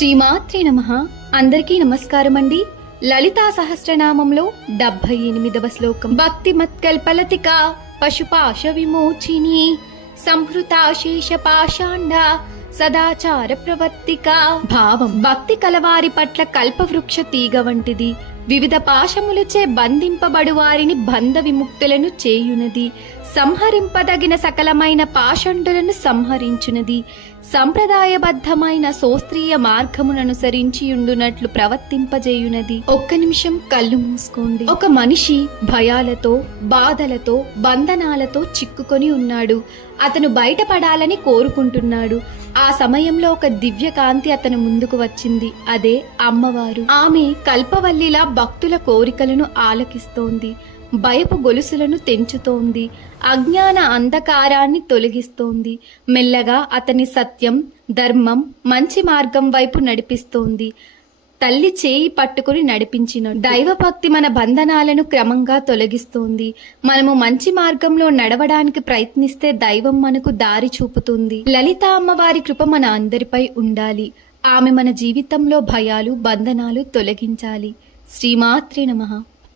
శ్రీమాత్రే నమః. అందరికీ నమస్కారం అండి. లలితా సహస్రనామంలో 78వ శ్లోకం. భక్తి మత్కల్పలతిక పశుపాశ విమోచిని సంహృతాశేష పాషాండ సదాచార ప్రవర్తిక. భావం: భక్తి కలవారి పట్ల కల్పవృక్ష తీగ వంటిది, వివిధ పాశములచే బంధింపబడు వారిని బంధ విముక్తులను చేయునది, సంహరింపదగిన సకలమైన పాషండులను సంహరించునది, సంప్రదాయబద్ధమైన శాస్త్రీయ మార్గముననుసరించియుండునట్లు ప్రవర్తింపజేయునది. ఒక్క నిమిషం కళ్ళు మూసుకోండి. ఒక మనిషి భయాలతో, బాధలతో, బంధనాలతో చిక్కుకొని ఉన్నాడు. అతను బయటపడాలని కోరుకుంటున్నాడు. ఆ సమయంలో ఒక దివ్య కాంతి అతను ముందుకు వచ్చింది. అదే అమ్మవారు. ఆమె కల్పవల్లిలా భక్తుల కోరికలను ఆలకిస్తోంది, భయపు గొలుసులను తెంచుతోంది, అజ్ఞాన అంధకారాన్ని తొలగిస్తోంది, మెల్లగా అతని సత్యం, ధర్మం, మంచి మార్గం వైపు నడిపిస్తోంది. తల్లి చేయి పట్టుకుని నడిపించిన దైవభక్తి మన బంధనాలను క్రమంగా తొలగిస్తోంది. మనము మంచి మార్గంలో నడవడానికి ప్రయత్నిస్తే దైవం మనకు దారి చూపుతుంది. లలితా అమ్మవారి కృప మన అందరిపై ఉండాలి. ఆమె మన జీవితంలో భయాలు, బంధనాలు తొలగించాలి. శ్రీమాత్రే నమః.